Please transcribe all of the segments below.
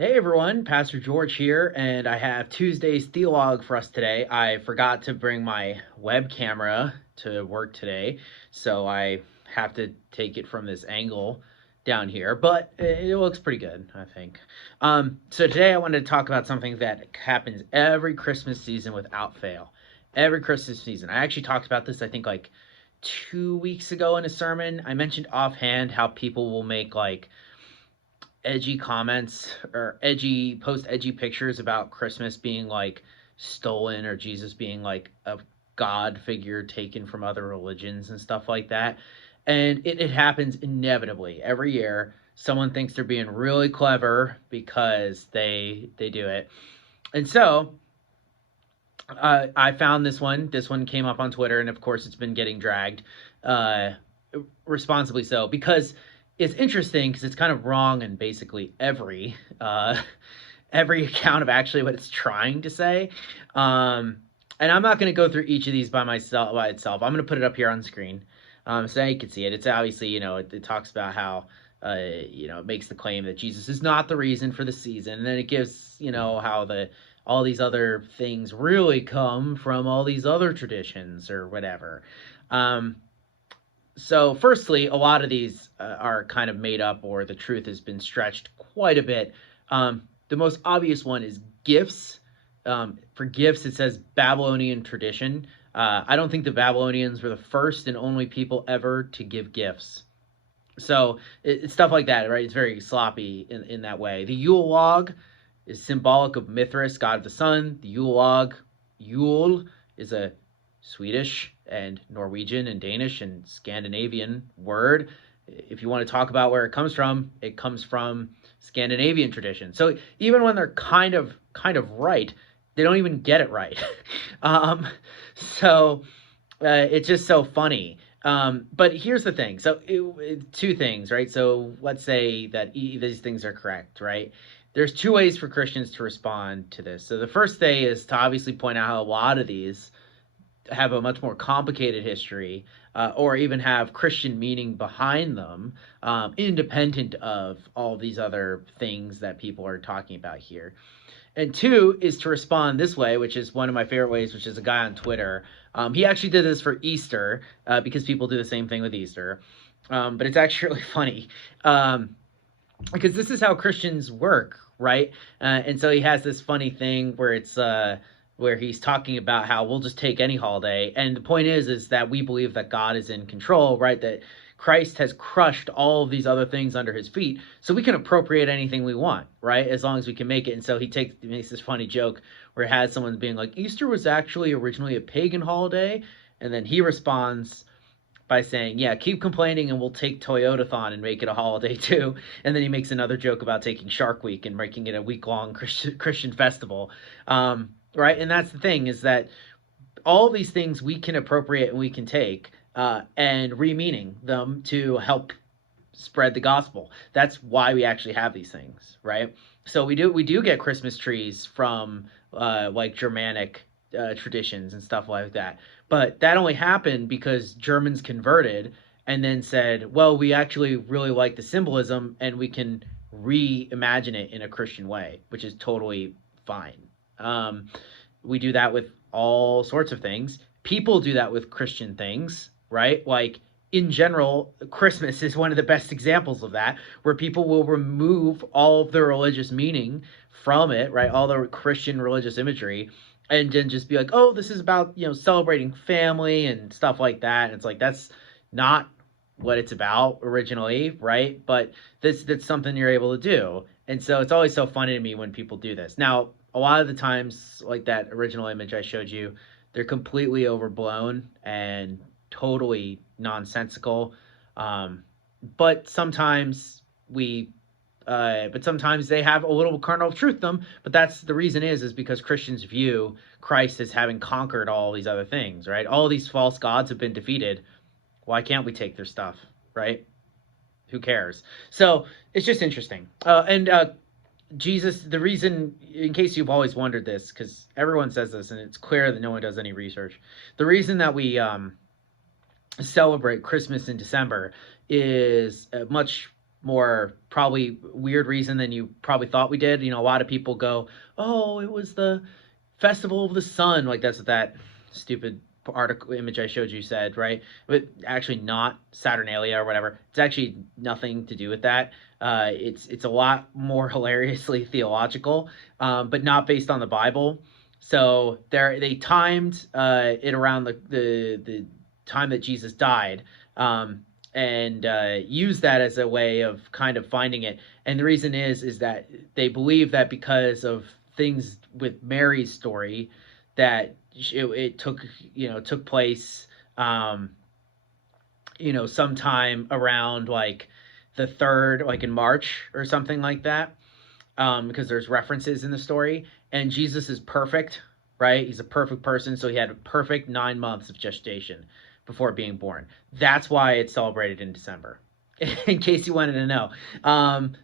Hey everyone, Pastor George here, and I have Tuesday's Theolog for us today. I forgot to bring my web camera to work today, so I have to take it from this angle down here, but it looks pretty good, I think. So today I wanted to talk about something that happens every Christmas season without fail. Every Christmas season. I actually talked about this, I think, like 2 weeks ago in a sermon. I mentioned offhand how people will make like edgy comments or edgy pictures about Christmas being like stolen or Jesus being like a god figure taken from other religions and stuff like that. And it happens inevitably every year. Someone thinks they're being really clever because they do it. And so I found this one. This one came up on Twitter, and of course, it's been getting dragged, uh, responsibly so, because it's interesting because it's kind of wrong in basically every account of actually what it's trying to say. And I'm not going to go through each of these by itself. I'm going to put it up here on screen, so you can see it. It's obviously, it talks about how it makes the claim that Jesus is not the reason for the season, and then it gives how the all these other things really come from all these other traditions or whatever. Um, so, firstly, a lot of these are kind of made up, or the truth has been stretched quite a bit. The most obvious one is gifts. For gifts, it says Babylonian tradition. I don't think the Babylonians were the first and only people ever to give gifts. So it's stuff like that, right? It's very sloppy in that way. The Yule log is symbolic of Mithras, god of the sun. The Yule log, Yule, is a Swedish and Norwegian and Danish and Scandinavian word. If you want to talk about where it comes from Scandinavian tradition. So even when they're kind of right, they don't even get it right. um, so it's just so funny. But here's the thing. So two things, right? So let's say that these things are correct, right? There's two ways for Christians to respond to this. So the first thing is to obviously point out how a lot of these have a much more complicated history, or even have Christian meaning behind them, independent of all these other things that people are talking about here. And two is to respond this way, which is one of my favorite ways, which is a guy on Twitter. He actually did this for Easter, because people do the same thing with Easter. But it's actually really funny, because this is how Christians work, right? And so he has this funny thing where it's where he's talking about how we'll just take any holiday, and the point is that we believe that God is in control, right? That Christ has crushed all of these other things under his feet, so we can appropriate anything we want, right? As long as we can make it. And so he makes this funny joke where it has someone being like, Easter was actually originally a pagan holiday, and then he responds by saying, yeah, keep complaining and we'll take Toyotathon and make it a holiday too. And then he makes another joke about taking Shark Week and making it a week-long Christian festival. Right? And that's the thing, is that all these things we can appropriate and we can take, and re-meaning them to help spread the gospel. That's why we actually have these things, right? So we do get Christmas trees from like Germanic traditions and stuff like that. But that only happened because Germans converted and then said, well, we actually really like the symbolism and we can reimagine it in a Christian way, which is totally fine. We do that with all sorts of things. People do that with Christian things, right? Like, in general, Christmas is one of the best examples of that, where people will remove all of the religious meaning from it, right? All the Christian religious imagery, and then just be like, oh, this is about, celebrating family and stuff like that. And it's like, that's not what it's about originally, right? But that's something you're able to do. And so it's always so funny to me when people do this. Now, a lot of the times, like that original image I showed you, they're completely overblown and totally nonsensical. But sometimes sometimes they have a little kernel of truth to them. But that's the reason is because Christians view Christ as having conquered all these other things, right? All these false gods have been defeated. Why can't we take their stuff, right? Who cares? So it's just interesting. And Jesus, the reason, in case you've always wondered this, because everyone says this and it's clear that no one does any research, the reason that we celebrate Christmas in December is much more probably weird reason than you probably thought we did. A lot of people go, "Oh, it was the festival of the sun," like that's what that stupid article image I showed you said, right? But actually, not Saturnalia or whatever. It's actually nothing to do with that. It's a lot more hilariously theological, but not based on the Bible. So they timed it around the time that Jesus died. And use that as a way of kind of finding it. And the reason is that they believe that because of things with Mary's story, that it took place, sometime around like the third, like in March or something like that, because there's references in the story, and Jesus is perfect, right? He's a perfect person, so he had a perfect 9 months of gestation before being born. That's why it's celebrated in December. In case you wanted to know,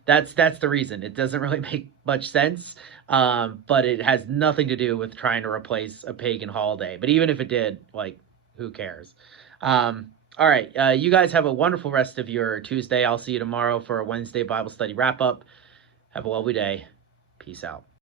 that's the reason. It doesn't really make much sense, but it has nothing to do with trying to replace a pagan holiday. But even if it did, like, who cares? All right, you guys have a wonderful rest of your Tuesday. I'll see you tomorrow for a Wednesday Bible study wrap up. Have a lovely day. Peace out.